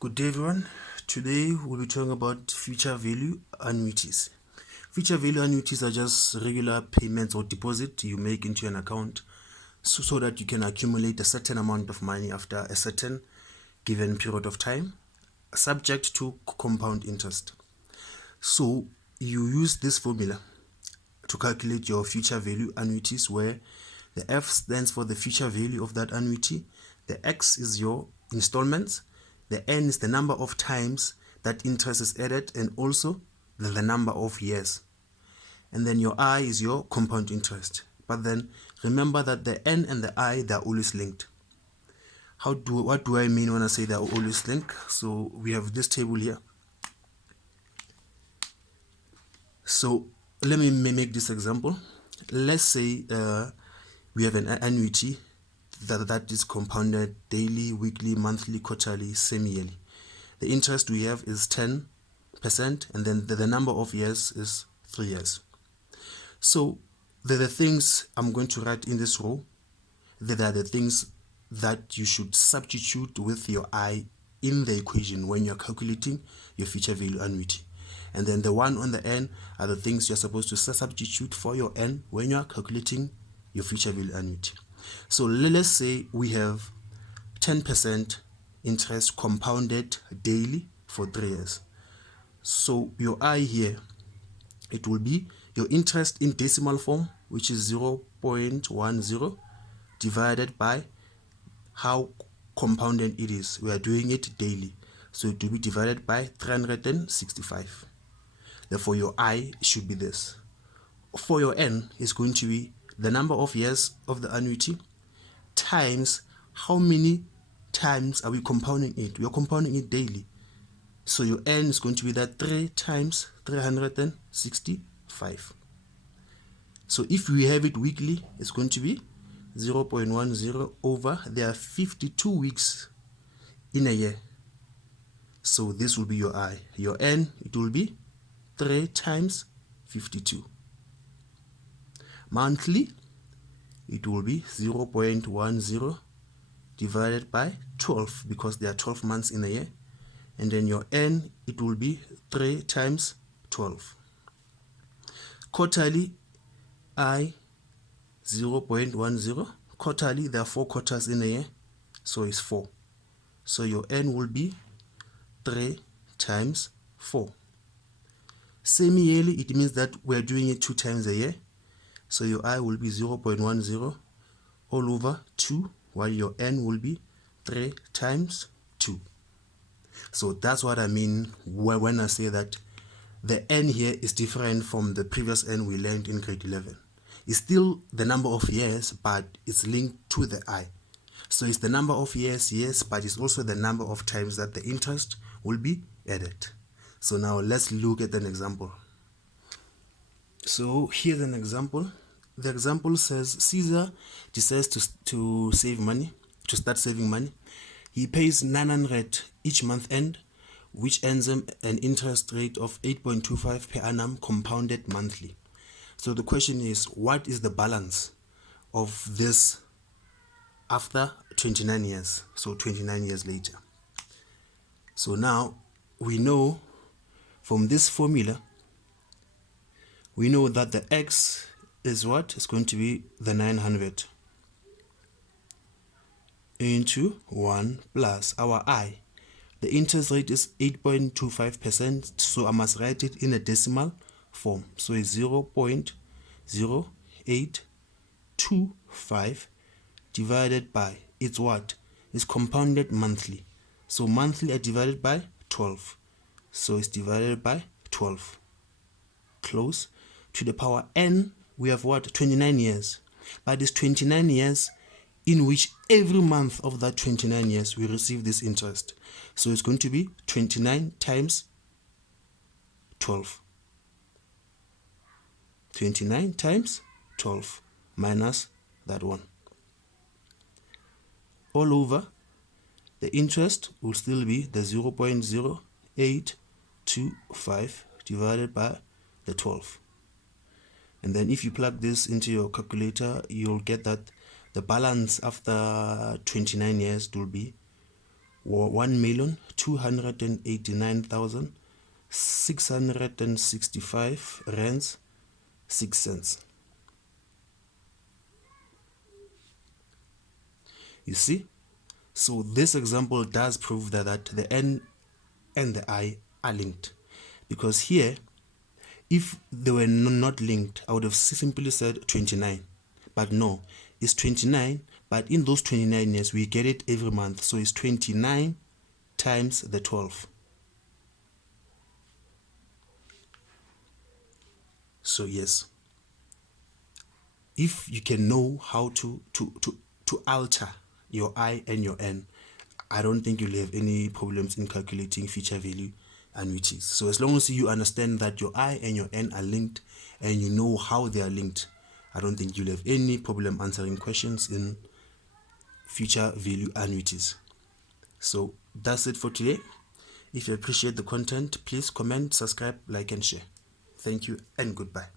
Good day everyone. Today we'll be talking about future value annuities. Future value annuities are just regular payments or deposit you make into an account so that you can accumulate a certain amount of money after a certain given period of time, subject to compound interest. So you use this formula to calculate your future value annuities, where the F stands for the future value of that annuity, the X is your installments, the N is the number of times that interest is added, and also the number of years. And then your I is your compound interest. But then remember that the N and the I, they're always linked. What do I mean when I say they're always linked? So we have this table here. So let me make this example. Let's say we have an annuity that is compounded daily, weekly, monthly, quarterly, semi-yearly. The interest we have is 10%, and then the number of years is 3 years. So the things I'm going to write in this row, they are the things that you should substitute with your I in the equation when you're calculating your future value annuity. And then the one on the N are the things you're supposed to substitute for your N when you're calculating your future value annuity. So let's say we have 10% interest compounded daily for 3 years. So your I here, it will be your interest in decimal form, which is 0.10 divided by how compounded it is. We are doing it daily, so it will be divided by 365. Therefore your I should be this. For your N is going to be the number of years of the annuity times how many times are we compounding it. We are compounding it daily, so your N is going to be that 3 times 365. So if we have it weekly, it's going to be 0.10 over, there are 52 weeks in a year, so this will be your I. Your N, it will be 3 times 52. Monthly, it will be 0.10 divided by 12, because there are 12 months in a year. And then your N, it will be 3 times 12. Quarterly, I, 0.10. Quarterly, there are 4 quarters in a year, so it's 4. So your N will be 3 times 4. Semi-yearly, it means that we're doing it 2 times a year, so your I will be 0.10 all over 2, while your N will be 3 times 2. So that's what I mean when I say that the N here is different from the previous N we learned in grade 11. It's still the number of years, but it's linked to the I. So it's the number of years, yes, but it's also the number of times that the interest will be added. So now let's look at an example. So here's an example. The example says Caesar decides to save money, to start saving money. He pays 900 each month end, which earns him an interest rate of 8.25 per annum compounded monthly. So the question is, what is the balance of this after 29 years? So 29 years later. So now we know from this formula, we know that the X is what? It's going to be the 900 into 1 plus our I. The interest rate is 8.25%, so I must write it in a decimal form. So it's 0.0825 divided by, it's what? It's compounded monthly. So monthly I divided by 12. So it's divided by 12. Close. To the power N, we have what? 29 years. But it's 29 years in which every month of that 29 years we receive this interest. So it's going to be 29 times 12. 29 times 12 minus that one. All over, the interest will still be the 0.0825 divided by the 12. And then if you plug this into your calculator, you'll get that the balance after 29 years will be 1,289,665 rands 6 cents. You see? So this example does prove that the N and the I are linked. Because here, if they were not linked, I would have simply said 29. But no, it's 29, but in those 29 years, we get it every month. So it's 29 times the 12. So yes, if you can know how to alter your I and your N, I don't think you'll have any problems in calculating future value annuities. So as long as you understand that your I and your N are linked and you know how they are linked, I don't think you'll have any problem answering questions in future value annuities. So that's it for today. If you appreciate the content, please comment, subscribe, like and share. Thank you and goodbye.